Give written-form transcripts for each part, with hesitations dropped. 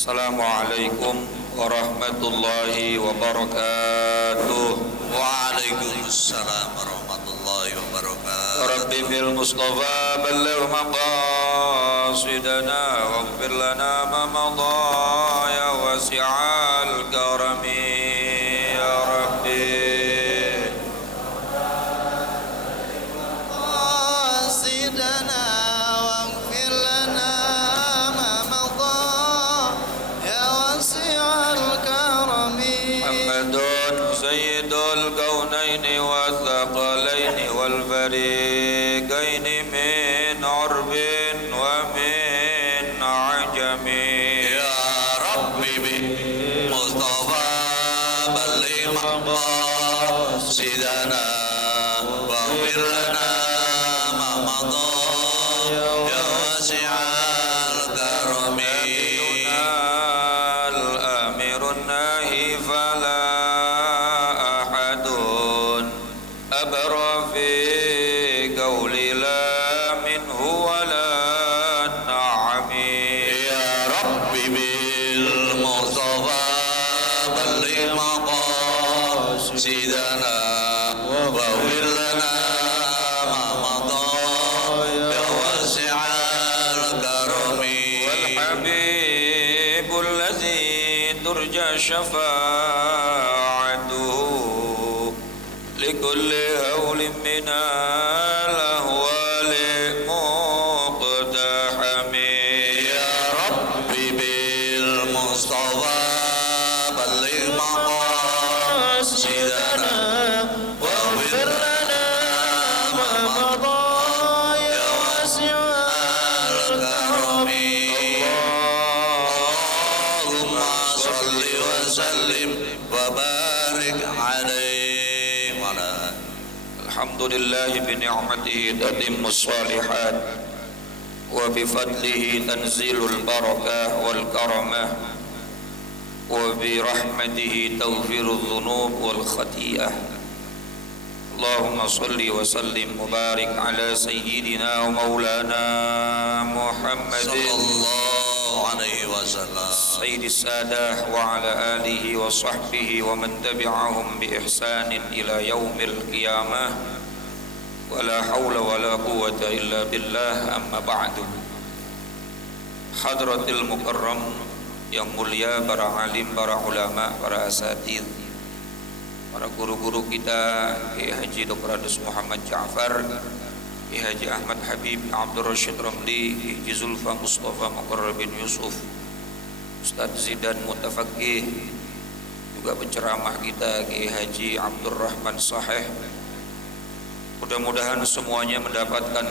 Assalamualaikum warahmatullahi wabarakatuh. Waalaikumsalam warahmatullahi wabarakatuh. Rabbi bil Mustafa balligh maqasidana waghfir lana ma madha ya wasi'al karami ya Rabbi. سيد الكونين والثقلين والفريقين من عرب ومن عجم يا ربي بالمصطفى بلغ مقاصدنا واغفر لنا ما مضى يا واسع الكرم الآمر الناهي فلا أبر في قول لا منه ولا نعم يا ربي بالمصطفى بلغ مقاصدنا واغفر لنا ما مضى يا واسع الكرم والحبيب الذي ترجى شفاعته لكل هول من الأهوال مقتحم يا ربي بالمصطفى بلغ مقاصدنا واغفر لنا ما مضى يا واسع الكرم اللهم صل وسلم وبارك عليه. الحمد لله بنعمته تتم الصالحات وبفضله تنزل البركة والكرمة وبرحمته تغفر الذنوب والخطيئة. اللهم صل وسلم وبارك على سيدنا ومولانا محمد صلى الله عليه وسلم سيد السادة وعلى آله وصحبه ومن تبعهم بإحسان إلى يوم القيامة ولا حول ولا قوة إلا بالله. أما بعد. Hadratil Mukarram yang mulia, para alim, para ulama, para asatidz, para guru-guru kita, Kiai Haji Dr. Adus Muhammad Ja'far, Kiai Haji Ahmad Habib Abdul Rashid Ramli, Kiai Haji Zulfa Mustafa Muqarrab bin Yusuf, Ustadz Zidan Mutafaqih, juga penceramah kita Kiai Haji Abdul Rahman Sahih. Mudah-mudahan semuanya mendapatkan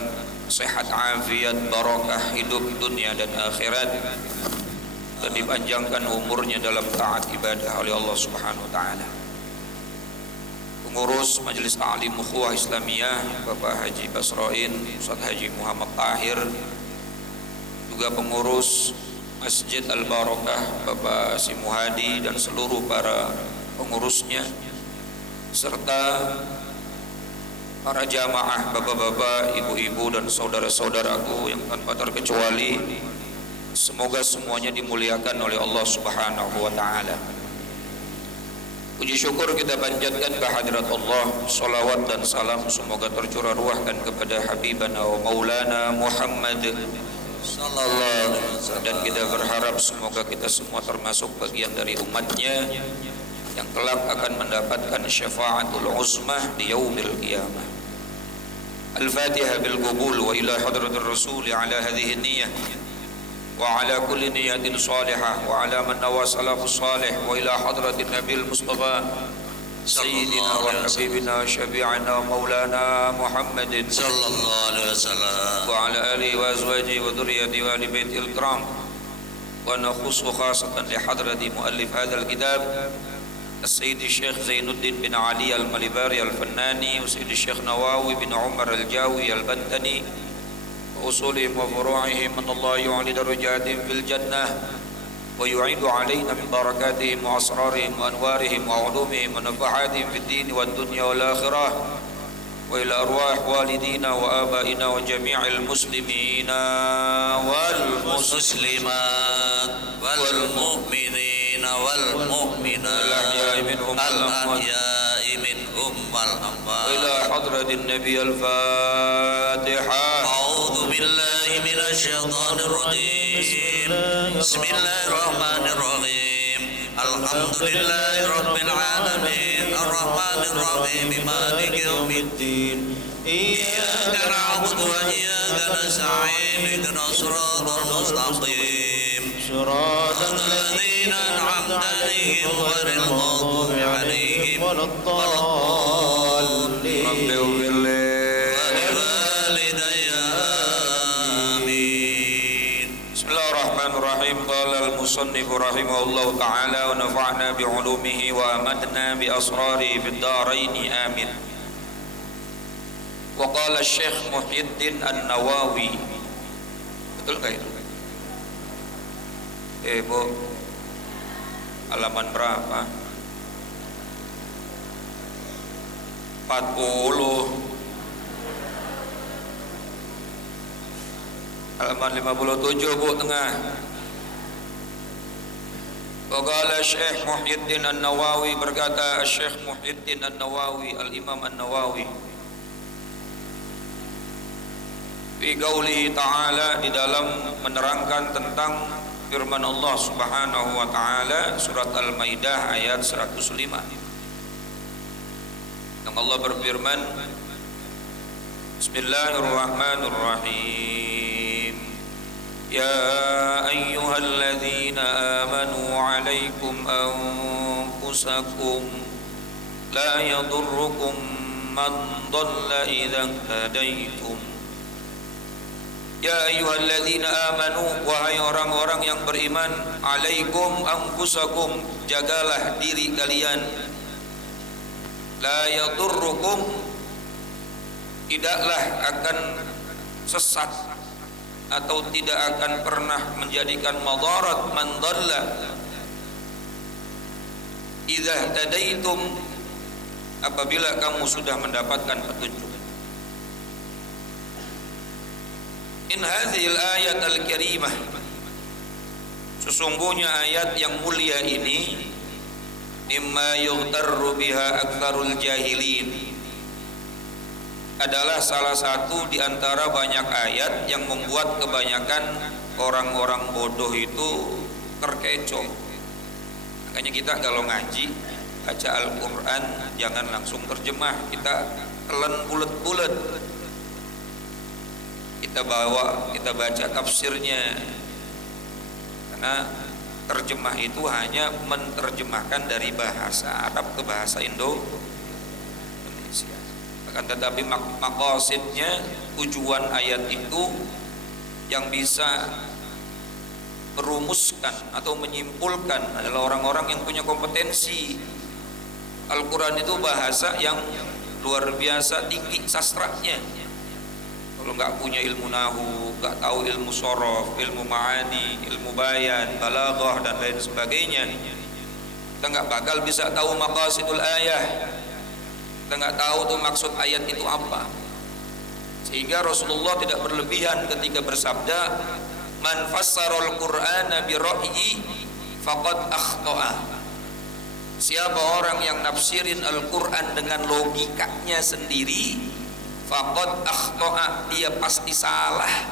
sehat, afiat, barakah hidup dunia dan akhirat, dan dipanjangkan umurnya dalam taat ibadah oleh Allah Subhanahu wa taala. Pengurus Majelis Ta'lim Ukhuwah Islamiyah Bapak Haji Basroin, Ustaz Haji Muhammad Tahir, juga pengurus Masjid Al-Barakah Bapak Simuhadi dan seluruh para pengurusnya, serta para jamaah, bapak-bapak, ibu-ibu dan saudara-saudaraku yang tanpa terkecuali, semoga semuanya dimuliakan oleh Allah Subhanahu wa taala. Puji syukur kita panjatkan kehadirat Allah. Salawat dan salam semoga tercurah ruahkan kepada Habibana wa Maulana Muhammad sallallahu alaihi wasallam, dan kita berharap semoga kita semua termasuk bagian dari umatnya yang kelak akan mendapatkan syafaatul uzmah di yaumil qiyamah. Al-Fatihah bil qabul wa ila hadratir rasul ala hadhihi niyyah wa ala kulli niyatin salihah wa ala man nawa salafus salih wa ila hadratin nabil mustafa sayyidina wa habibina syafi'ina wa maulana Muhammadin sallallahu alaihi wasallam wa ala alihi wa azwajihi wa dhurriyyatihi wa ali baitil kiram. Wa nakhussu khasatan li hadrati muallif hadzal kitab السيد الشيخ زين الدين بن علي المليباري الفناني وسيد الشيخ نواوي بن عمر الجاوي البنتني وأصولهم وفروعهم من الله يعلي درجاتهم في الجنة ويعيد علينا من بركاتهم وأسرارهم وأنوارهم وعلومهم ونفحاتهم في الدين والدنيا والآخرة وإلى أرواح والدينا وآبائنا وجميع المسلمين والمسلمات والمؤمنين والمؤمنات الأحياء منهم والأموات وإلى حضرة النبي الفاتحة. أعوذ بالله من الشيطان الرجيم. بسم الله الرحمن الرحيم. الحمد لله رب العالمين الرحمن الرحيم مالك يوم الدين إياك نعبد وإياك نستعين اهدنا الصراط المستقيم صراط الذين أنعمت عليهم غير المغضوب عليهم ولا الضالين رب اغفر لي ولوالدي آمين. بسم الله الرحمن الرحيم. قال المصنف رحمه الله تعالى ونفعنا بعلومه وأمدنا بأسراره في الدارين آمين. وقال الشيخ محي الدين النووي. Betul nggak itu? Bu, halaman berapa? 40. Halaman 57 Bu, tengah. Waqala Syekh Muhyiddin An-Nawawi, berkata Syekh Muhyiddin An-Nawawi, Al-Imam An-Nawawi, fi qaulihi ta'ala, di dalam menerangkan tentang firman Allah Subhanahu wa taala surat Al-Maidah ayat 105. Yang Allah berfirman, Bismillahirrahmanirrahim. Ya ayyuhalladzina amanu 'alaikum anfusakum la yadurrukum man dhalla idza hadaitum. Ya ayyuhalladzina amanu, wahai orang-orang yang beriman, 'alaikum anfusakum, jagalah diri kalian. La yadurrukum, tidaklah akan sesat atau tidak akan pernah menjadikan madarat man dhalla idza tadaitum, apabila kamu sudah mendapatkan petunjuk. In hadhil ayat al-karimah, sesungguhnya ayat yang mulia ini, mimma yughtarru biha aktsarul jahilin, adalah salah satu di antara banyak ayat yang membuat kebanyakan orang-orang bodoh itu terkecoh. Makanya kita kalau ngaji, baca Al-Quran, jangan langsung terjemah, kita telan bulet-bulet, kita baca tafsirnya, karena terjemah itu hanya menerjemahkan dari bahasa Arab ke bahasa Indonesia. Akan tetapi maqasidnya, tujuan ayat itu yang bisa merumuskan atau menyimpulkan adalah orang-orang yang punya kompetensi. Al-Quran itu bahasa yang luar biasa tinggi sastranya. Kalau nggak punya ilmu nahu, nggak tahu ilmu sorof, ilmu ma'ani, ilmu bayan, balaghah dan lain sebagainya, kita nggak bakal bisa tahu maqasidul ayah. Kita nggak tahu tuh maksud ayat itu apa. Sehingga Rasulullah tidak berlebihan ketika bersabda, man fassarul Qur'ana bi ra'yi faqad akhta'a. Siapa orang yang nafsirin Al-Quran dengan logikanya sendiri, faqad akhta'a, dia pasti salah.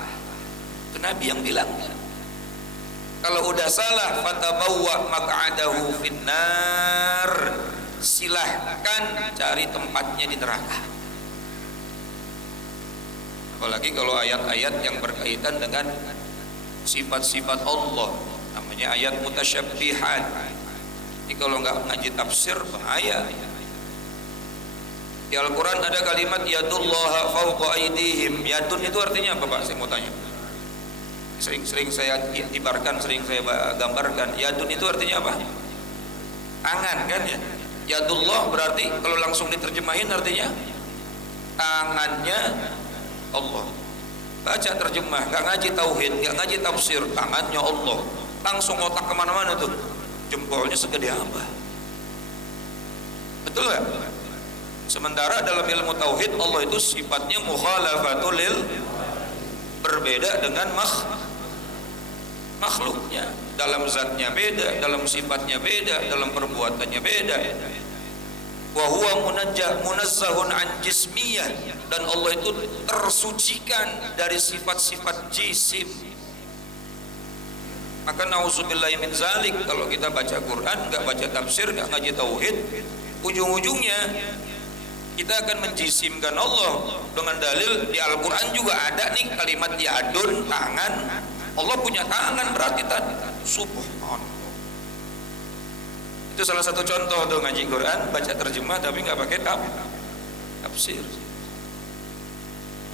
Itu Nabi yang bilang. Kalau udah salah, fatabawwa maq'adahu finnar, silahkan cari tempatnya di neraka. Apalagi kalau ayat-ayat yang berkaitan dengan sifat-sifat Allah, namanya ayat mutasyabbihat. Ini kalau nggak ngaji tafsir bahaya. Di Al-Quran ada kalimat yadullaha fawqa aydihim. Yadun itu artinya apa Pak? Saya mau tanya. Sering saya ibarkan, sering saya gambarkan. Yadun itu artinya apa? Tangan kan ya. Yadullah berarti kalau langsung diterjemahin artinya tangannya Allah. Baca terjemah, nggak ngaji tauhid, nggak ngaji tafsir, tangannya Allah. Langsung otak kemana-mana tuh. Jempolnya segede apa? Betul nggak? Sementara dalam ilmu tauhid Allah itu sifatnya mukhalafatul lil, berbeda dengan makhluknya. Dalam zatnya beda, dalam sifatnya beda, dalam perbuatannya beda. Wa huwa munazzahun an jismiyah, dan Allah itu tersucikan dari sifat-sifat jisim. Maka nauzubillahi min zalik, kalau kita baca Quran, nggak baca tafsir, nggak ngaji tauhid, ujung-ujungnya kita akan menjisimkan Allah dengan dalil di Al-Quran juga ada nih kalimat yadun, tangan. Allah punya tangan berarti tadi. Subhanallah. Itu salah satu contoh tuh ngaji Quran, baca terjemah tapi nggak pakai tafsir.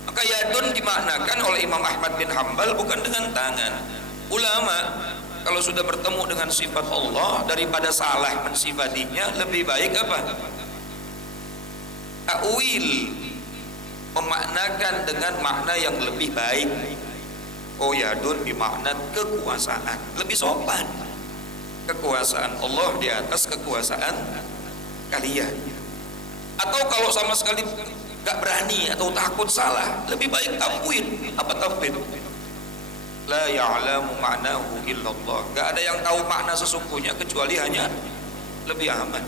Maka yadun dimaknakan oleh Imam Ahmad bin Hambal bukan dengan tangan. Ulama kalau sudah bertemu dengan sifat Allah, daripada salah mensifatinya, lebih baik apa? Ta'wil, memaknakan dengan makna yang lebih baik. Oh yadun bermakna kekuasaan, lebih sopan. Kekuasaan Allah di atas kekuasaan kalian. Atau kalau sama sekali gak berani atau takut salah, lebih baik tafwid. Apa tafwid? La ya'lamu ma'nahu illallah. Gak ada yang tahu makna sesungguhnya kecuali hanya lebih aman.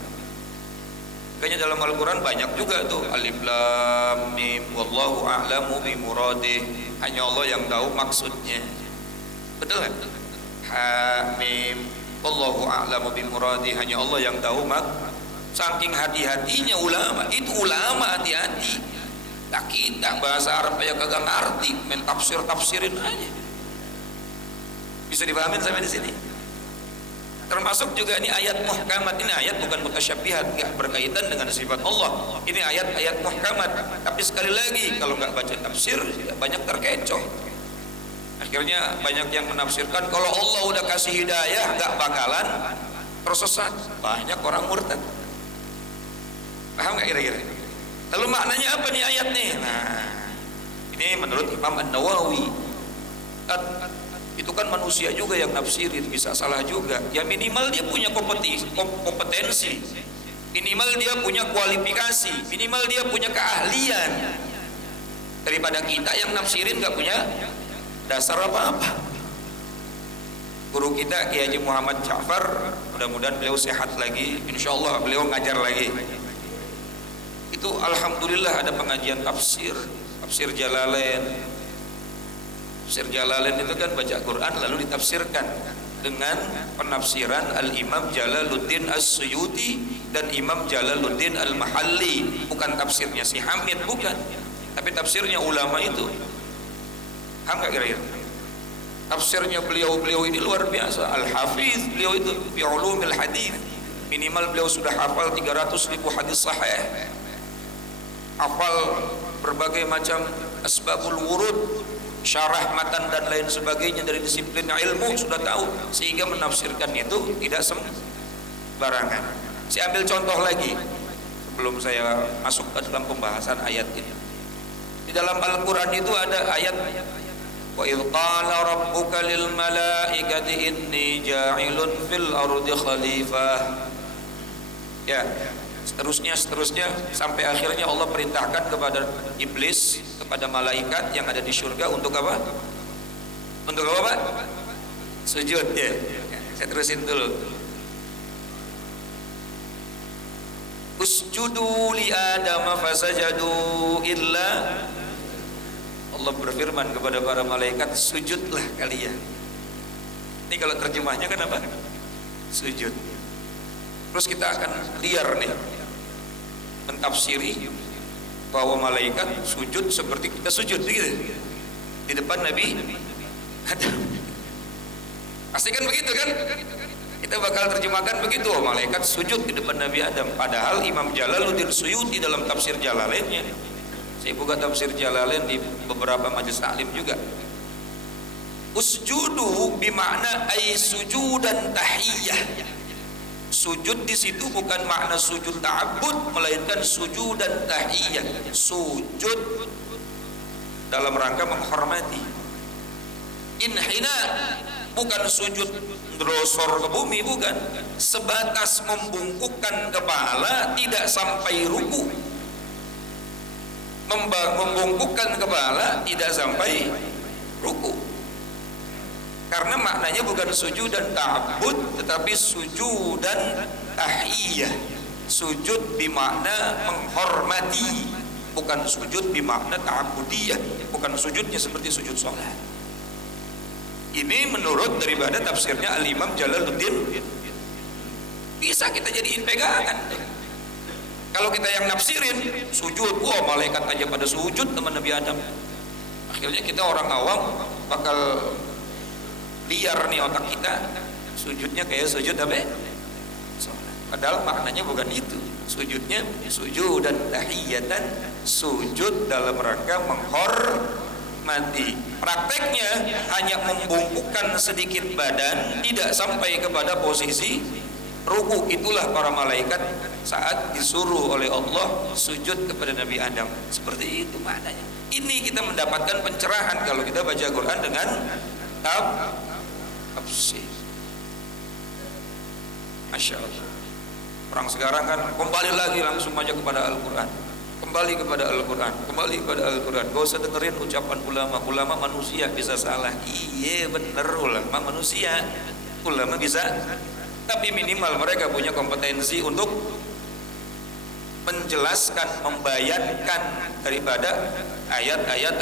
Kayaknya dalam Al-Quran banyak juga tuh alif lam mim wallahu a'lamu bi muradih, hanya Allah yang tahu maksudnya. Betul kan? Ha mim wallahu a'lamu bi muradih, hanya Allah yang tahu saking hati-hatinya ulama. Itu ulama hati-hati. Tak kita bahasa Arab aja kagak ngerti, main tafsirin aja. Bisa dipahamin sampai di sini? Termasuk juga ini ayat muhkamat, ini ayat bukan mutasyabihat, nggak berkaitan dengan sifat Allah. Ini ayat-ayat muhkamat. Tapi sekali lagi kalau nggak baca tafsir banyak terkecoh. Akhirnya banyak yang menafsirkan kalau Allah udah kasih hidayah nggak bakalan tersesat. Banyak orang murtad. Paham nggak kira-kira? Lalu maknanya apa nih ayat nih? Nah, ini menurut Imam An-Nawawi. Itu kan manusia juga yang nafsirin, bisa salah juga. Ya minimal dia punya kompetensi, minimal dia punya kualifikasi, minimal dia punya keahlian. Daripada kita yang nafsirin gak punya dasar apa-apa. Guru kita Kiai Haji Muhammad Ja'far, mudah-mudahan beliau sehat lagi, insya Allah beliau ngajar lagi. Itu alhamdulillah ada pengajian tafsir Jalalain. Tafsir Jalalain itu kan baca Quran lalu ditafsirkan dengan penafsiran Al-Imam Jalaluddin As-Suyuti dan Imam Jalaluddin Al-Mahalli. Bukan tafsirnya si Hamid, bukan, tapi tafsirnya ulama itu. Paham gak kira-kira? Tafsirnya beliau ini luar biasa. Al-Hafiz beliau itu fi ulumil hadis, minimal beliau sudah hafal 300.000 hadis sahih, hafal berbagai macam asbabul wurud, syarah matan dan lain sebagainya dari disiplin ilmu sudah tahu, sehingga menafsirkan itu tidak sembarangan. Saya ambil contoh lagi sebelum saya masuk ke dalam pembahasan ayat ini. Di dalam Al-Quran itu ada ayat wa idh qala rabbuka lil malaikati inni ja'ilun fil ardi khalifah. Ya, seterusnya sampai akhirnya Allah perintahkan kepada iblis, kepada malaikat yang ada di surga untuk apa? Untuk apa, Pak? Sujud ya. Saya terusin dulu. Usjudu li Adam fasajadu illa, Allah berfirman kepada para malaikat, sujudlah kalian. Ini kalau terjemahnya kan apa? Sujud. Terus kita akan liar nih mentafsiri bahwa malaikat sujud seperti kita sujud gitu di depan Nabi Adam. Pasti kan begitu kan? Kita bakal terjemahkan begitu, oh, malaikat sujud di depan Nabi Adam. Padahal Imam Jalaluddin Suyuti dalam tafsir Jalalainnya, saya buka tafsir Jalalain di beberapa majelis taklim juga, usjudu bimakna ay sujudan tahiyyah. Sujud di situ bukan makna sujud ta'abbud, melainkan sujud dan tahiyyah. Sujud dalam rangka menghormati. Inhina bukan sujud drosor ke bumi, bukan. Sebatas membungkukkan kepala, tidak sampai ruku. membungkukkan kepala tidak sampai ruku. Karena maknanya bukan sujud dan ta'abbud, tetapi sujud dan tahiyah. Sujud bermakna menghormati, bukan sujud bermakna ta'abbudiyah, bukan sujudnya seperti sujud sholat. Ini menurut daripada tafsirnya Al-Imam Jalaluddin. Bisa kita jadiin pegangan. Kalau kita yang nafsirin sujud, wah malaikat aja pada sujud teman Nabi Adam. Akhirnya kita orang awam bakal liar nih otak kita, sujudnya kayak sujud apa? Padahal maknanya bukan itu. Sujudnya sujud dan tahiyatan, sujud dalam rangka menghormati. Prakteknya hanya membungkukkan sedikit badan, tidak sampai kepada posisi ruku. Itulah para malaikat saat disuruh oleh Allah sujud kepada Nabi Adam. Seperti itu maknanya. Ini kita mendapatkan pencerahan kalau kita baca Quran dengan tafsir. Masya Allah. Orang sekarang kan kembali lagi langsung aja kepada Al-Quran. Kembali kepada Al-Quran, kembali kepada Al-Quran. Gak usah dengerin ucapan ulama. Ulama manusia bisa salah. Iya bener, ulama manusia. Ulama bisa, tapi minimal mereka punya kompetensi untuk menjelaskan, membayangkan daripada ayat-ayat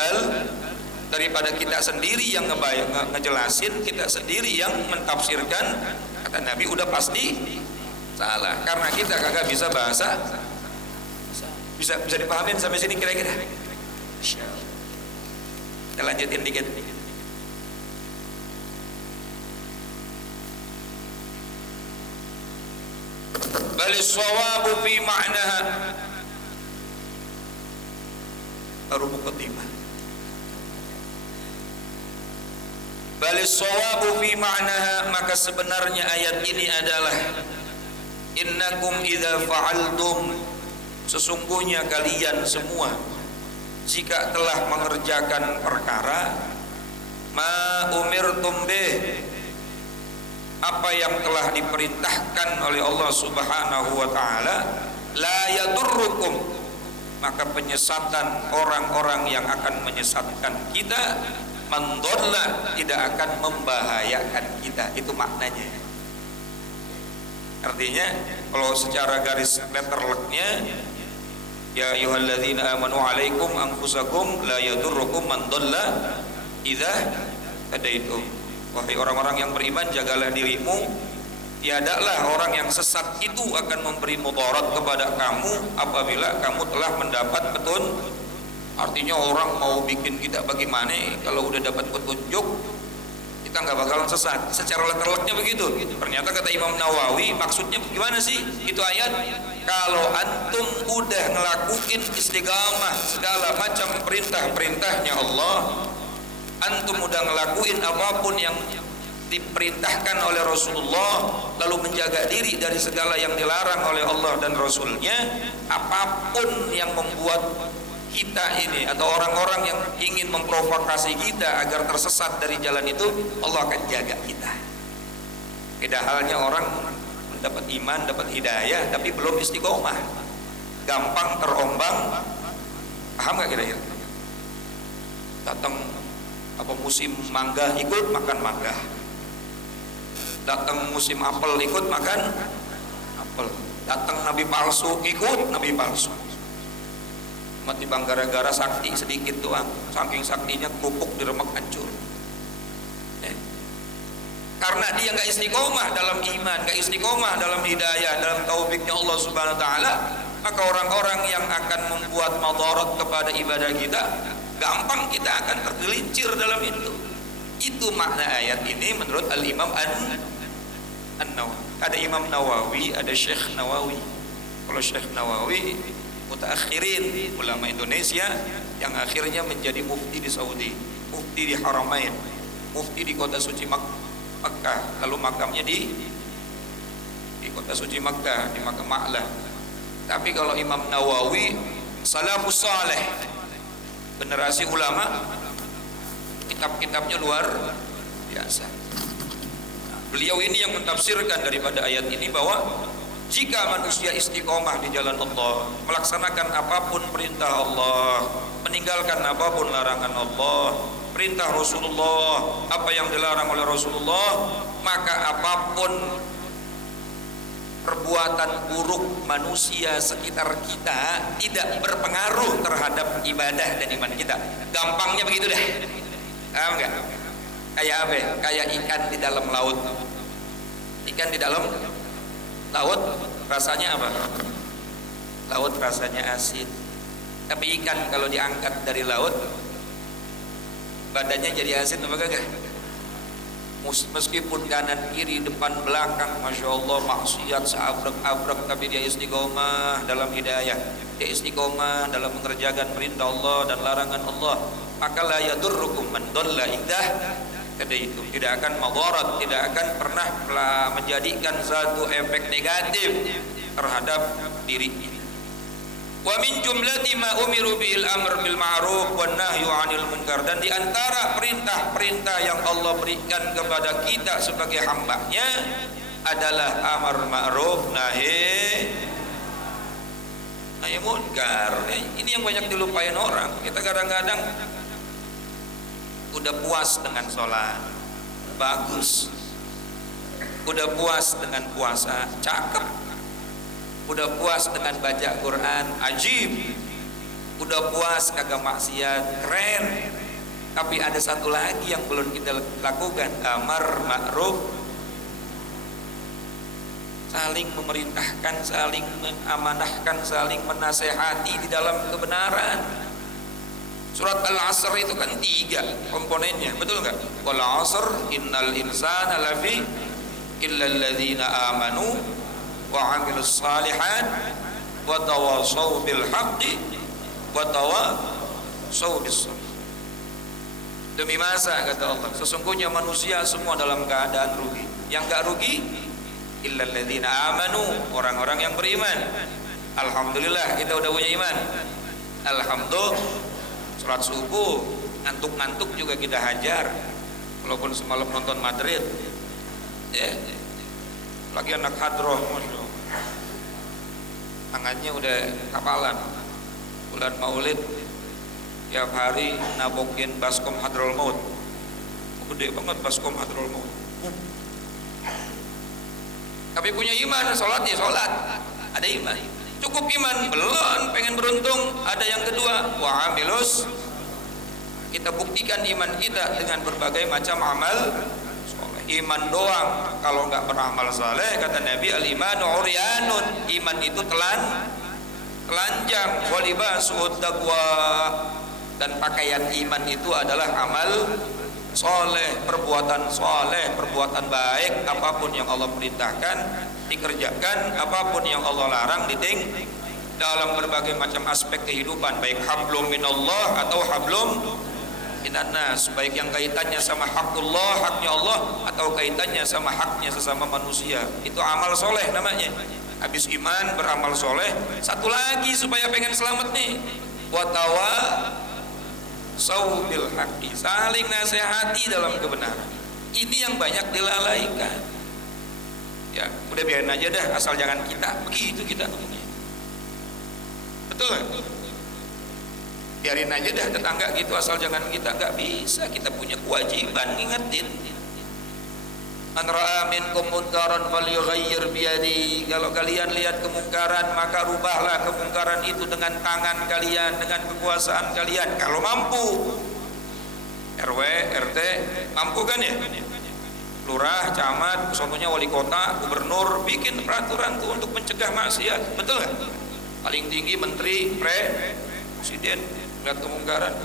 daripada kita sendiri yang ngejelasin, kita sendiri yang mentafsirkan. Kata Nabi udah pasti salah, karena kita kagak bisa bahasa. Bisa dipahamin sampai sini kira-kira? Kita lanjutin dikit. Balis shawabu fi ma'naha. Baru muqaddimah. Balis shawabu fi ma'naha, maka sebenarnya ayat ini adalah innakum idza fa'altum, sesungguhnya kalian semua jika telah mengerjakan perkara ma umirtum bih, apa yang telah diperintahkan oleh Allah Subhanahu wa taala, la yadurrukum, maka penyesatan orang-orang yang akan menyesatkan kita, mandalla, tidak akan membahayakan kita. Itu maknanya. Artinya kalau secara garis letterleknya, ya ayyuhalladzina amanu alaikum anfusakum la yadurrukum man dhalla idza hadaitum. Wahai orang-orang yang beriman, jagalah dirimu, tiadalah orang yang sesat itu akan memberi mudarat kepada kamu apabila kamu telah mendapat petunjuk. Artinya orang mau bikin kita bagaimana, kalau udah dapat petunjuk kita nggak bakalan sesat. Secara letterleknya begitu. Ternyata kata Imam Nawawi, maksudnya gimana sih itu ayat? Kalau antum udah ngelakuin istiqamah segala macam perintah-perintahnya Allah, antum udah ngelakuin apapun yang diperintahkan oleh Rasulullah, lalu menjaga diri dari segala yang dilarang oleh Allah dan Rasulnya, apapun yang membuat kita ini atau orang-orang yang ingin memprovokasi kita agar tersesat dari jalan itu, Allah akan jaga kita. Beda halnya orang mendapat iman, dapat hidayah tapi belum istiqomah, gampang terombang. Paham gak kira-kira? Datang apa musim mangga ikut makan mangga, datang musim apel ikut makan apel, datang nabi palsu ikut nabi palsu. Mati bang gara-gara sakti sedikit doang, saking saktinya kerupuk diremek hancur. Karena dia nggak istiqomah dalam iman, nggak istiqomah dalam hidayah, dalam taufiknya Allah Subhanahu Wa Taala, maka orang-orang yang akan membuat madarat kepada ibadah kita, gampang kita akan tergelincir dalam itu. Itu makna ayat ini menurut Al-Imam An-Nawawi. Ada Imam Nawawi, ada Syekh Nawawi. Kalau Syekh Nawawi mutaakhirin, ulama Indonesia yang akhirnya menjadi mufti di Saudi, mufti di Haramain, mufti di kota suci Makkah, lalu makamnya di kota suci Makkah, di makam Ma'lah. Tapi kalau Imam Nawawi salafus saleh, generasi ulama, kitab-kitabnya luar biasa. Beliau ini yang mentafsirkan daripada ayat ini bahwa Jika manusia istiqomah di jalan Allah, melaksanakan apapun perintah Allah, meninggalkan apapun larangan Allah, perintah Rasulullah, apa yang dilarang oleh Rasulullah, maka apapun perbuatan buruk manusia sekitar kita tidak berpengaruh terhadap ibadah dan iman kita. Gampangnya begitu dah. Paham enggak? Kayak apa? Kayak ikan di dalam laut. Ikan di dalam laut rasanya apa? Laut rasanya asin. Tapi ikan kalau diangkat dari laut badannya jadi asin apa kagak? Meskipun kanan kiri depan belakang Masya Allah maksiat seabrek-abrek, tapi dia istiqomah dalam hidayah, dia istiqomah dalam mengerjakan perintah Allah dan larangan Allah, maka la yadurrukum man dhalla iddah. Kata itu tidak akan madarat, tidak akan pernah menjadikan satu efek negatif terhadap diri ini. Wa min jumlati ma umiru bil amr bil ma'ruf wan nahyu 'anil munkar, dan di antara perintah-perintah yang Allah berikan kepada kita sebagai hamba-Nya adalah amar ma'ruf nahi munkar. Ini yang banyak dilupain orang. Kita kadang-kadang udah puas dengan sholat, bagus. Udah puas dengan puasa, cakep. Udah puas dengan baca Quran, ajib. Udah puas kagak maksiat, keren. Tapi ada satu lagi yang belum kita lakukan, amar ma'ruf, saling memerintahkan, saling mengamanahkan, saling menasehati di dalam kebenaran. Surat Al-Asr itu kan 3 komponennya, betul nggak? Wal 'asr innal insana lafi illa alladzina amanu wa 'amilus shalihat wa tawashaw bil haqqi wa tawashaw bis sabr. Demi masa, kata Allah, sesungguhnya manusia semua dalam keadaan rugi. Yang enggak rugi illa alladzina amanu, orang-orang yang beriman. Alhamdulillah kita udah punya iman. Alhamdulillah. Sholat subuh ngantuk-ngantuk juga kita hajar, walaupun semalam nonton Madrid ya. Lagi anak hadroh tangannya udah kapalan, bulan maulid tiap hari nabokin baskom hadrol maut, gede banget baskom hadrol maut. Tapi punya iman, sholat ya sholat, ada iman. Cukup iman belum, pengen beruntung, ada yang kedua, wa amilus. Kita buktikan iman kita dengan berbagai macam amal soleh. Iman doang kalau nggak beramal saleh, kata Nabi, al-imanu uryanun, iman itu telanjang, walibasut taqwa, dan pakaian iman itu adalah amal soleh, perbuatan perbuatan baik, apapun yang Allah perintahkan dikerjakan, apapun yang Allah larang diting dalam berbagai macam aspek kehidupan, baik hablum minallah atau hablum minannas, baik yang kaitannya sama hakullah, haknya Allah, atau kaitannya sama haknya sesama manusia. Itu amal soleh namanya. Habis iman beramal soleh, satu lagi supaya pengen selamat nih, watawa saubil haqqi, saling nasihati dalam kebenaran. Ini yang banyak dilalaikan. Ya, udah biarin aja dah, asal jangan kita begitu kita ngomongnya. Betul gak? Biarin aja dah tetangga gitu, asal jangan kita. Nggak bisa, kita punya kewajiban ngingetin. Man ra'a minkum munkaran falyughayyir biyadi. Kalau kalian lihat kemungkaran, maka rubahlah kemungkaran itu dengan tangan kalian, dengan kekuasaan kalian kalau mampu. RW, RT mampu kan ya? Lurah, camat, contohnya wali kota, gubernur bikin peraturan tuh untuk mencegah maksiat, betul nggak? Paling tinggi menteri, presiden, lihat kemungkaran,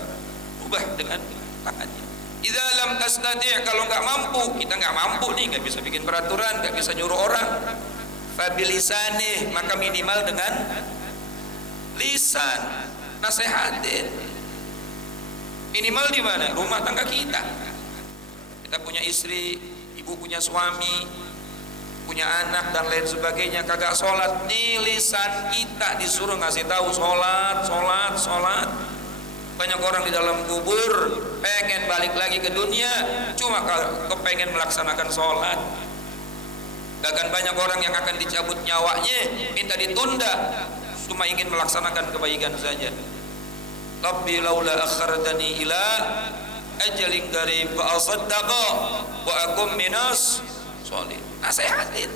ubah dengan tangannya. Idza lam tastati', kalau nggak mampu, kita nggak mampu nih, nggak bisa bikin peraturan, nggak bisa nyuruh orang, fabilisanih, maka minimal dengan lisan, nasehatin. Minimal di mana? Rumah tangga kita. Kita punya istri, ibu punya suami, punya anak dan lain sebagainya, kagak sholat, nih lisan kita disuruh ngasih tahu sholat. Banyak orang di dalam kubur pengen balik lagi ke dunia, cuma kepengen melaksanakan sholat. Bahkan banyak orang yang akan dicabut nyawanya, minta ditunda, cuma ingin melaksanakan kebaikan saja. Rabbi laula akhartani ila ajalin qarib fa asaddaqa wa akum minas sholihin. Nasihatin.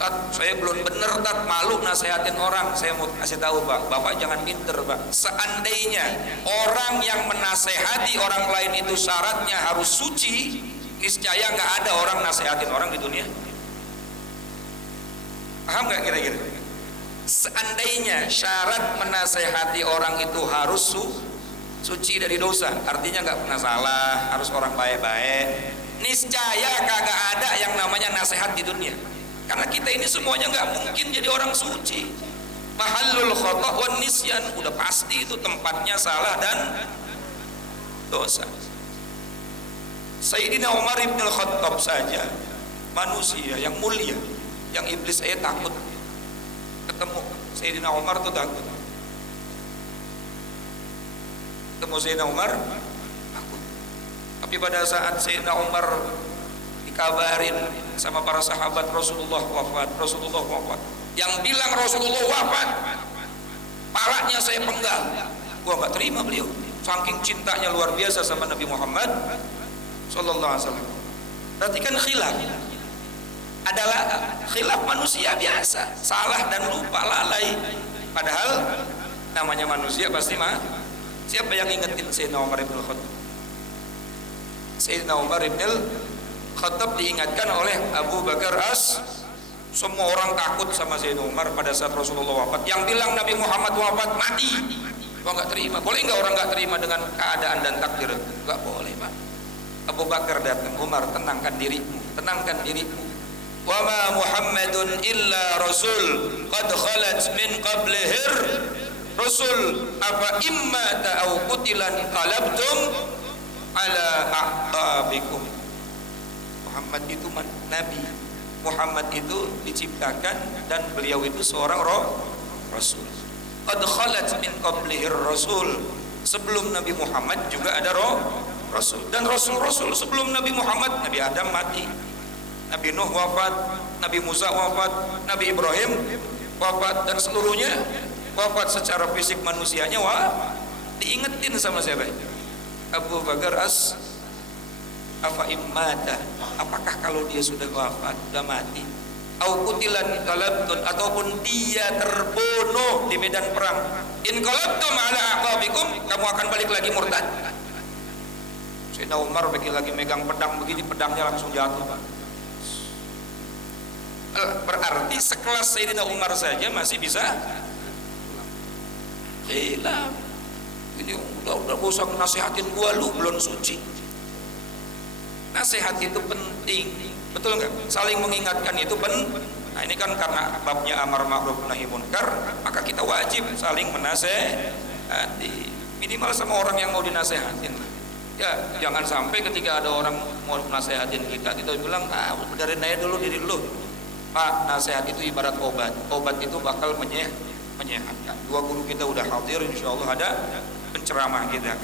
Tat, saya belum bener, Tat, malu nasihatin orang. Saya mau kasih tahu, Pak, Bapak jangan pinter, Pak. Seandainya orang yang menasehati orang lain itu syaratnya harus suci, niscaya nggak ada orang nasihatin orang di dunia. Paham nggak kira-kira? Seandainya syarat menasehati orang itu harus suci dari dosa, artinya nggak pernah salah, harus orang baik-baik, niscaya kagak ada yang namanya nasihat di dunia. Karena kita ini semuanya nggak mungkin jadi orang suci. Mahallul khata' wan nisyan, udah pasti itu tempatnya salah dan dosa. Sayyidina Umar ibn al-Khattab saja, manusia yang mulia, yang iblis saya takut ketemu. Sayyidina Umar tuh takut ketemu Sayyidina Umar, takut. Tapi pada saat Sayyidina Umar dikabarin sama para sahabat Rasulullah wafat, yang bilang Rasulullah wafat, palanya saya penggal. Gua nggak terima beliau, saking cintanya luar biasa sama Nabi Muhammad sallallahu alaihi wasallam. Berarti kan khilaf adalah khilaf manusia biasa, salah dan lupa, lalai. Padahal namanya manusia pasti siapa yang ingetin Sayyidina Umar ibn Khattab? Sayyidina Umar ibn Khattab diingatkan oleh Abu Bakar semua orang takut sama Sayyidina Umar pada saat Rasulullah wafat. Yang bilang Nabi Muhammad wafat mati, gua nggak terima. Boleh nggak orang nggak terima dengan keadaan dan takdir? Nggak boleh, Pak. Abu Bakar datang, Umar, tenangkan dirimu, tenangkan dirimu. Wa ma Muhammadun illa rasul qad khalat min qablihir rasul apa imma ta'au qutilan qalabtum ala aqabikum. Muhammad itu nabi, Muhammad itu diciptakan dan beliau itu seorang rasul. Qad khalat min qablihir rasul, sebelum Nabi Muhammad juga ada rasul, dan rasul-rasul sebelum Nabi Muhammad. Nabi Adam mati, Nabi Nuh wafat, Nabi Musa wafat, Nabi Ibrahim wafat, dan seluruhnya wafat secara fisik manusianya. Diingetin sama siapa? Abu Bakar afa immata, apakah kalau dia sudah wafat, sudah mati, au qutilan qalabtun, ataupun dia terbunuh di medan perang, in qalabtum ala aqabikum, kamu akan balik lagi murtad. Sayyidina Umar lagi megang pedang begini, pedangnya langsung jatuh, Pak. Berarti sekelas Sayyidina Umar saja masih bisa khilaf. Ini udah usah nasihatin gua, lu belum suci. Nasihat itu penting, betul nggak? Saling mengingatkan itu Nah ini kan karena babnya amar ma'ruf nahi munkar, maka kita wajib saling menasehati, minimal sama orang yang mau dinasehatin. Ya jangan sampai ketika ada orang mau nasehatin kita bilang, benerin aja dulu diri lu. Pak, nasihat itu ibarat obat. Obat itu bakal menyehatkan. Dua guru kita udah hadir, insya Allah ada penceramah kita.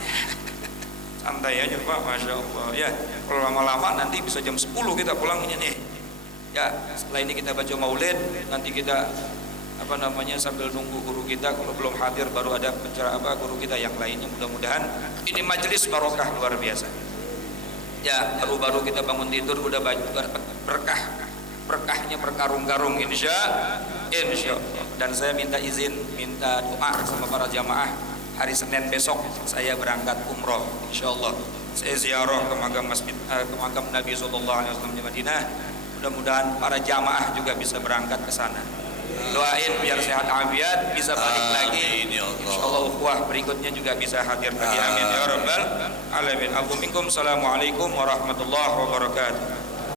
Santai aja, Pak, Masya Allah. Ya, kalau lama-lama nanti bisa jam 10 kita pulang ini nih. Ya, setelah ini kita baca maulid, nanti kita sambil nunggu guru kita, kalau belum hadir baru ada penceramah guru kita yang lainnya. Mudah-mudahan ini majelis barokah luar biasa. Ya, baru-baru kita bangun tidur udah berkahnya berkarung-karung insya Allah. Dan saya minta doa sama para jamaah, hari Senin besok saya berangkat umroh insya Allah. Saya ziarah ke makam Nabi SAW di Madinah. Mudah-mudahan para jamaah juga bisa berangkat ke sana. Doain biar sehat afiat, bisa balik lagi. Insya Allah ukhuwah berikutnya juga bisa hadir lagi. Amin ya rabbal alamin. Assalamualaikum warahmatullahi wabarakatuh.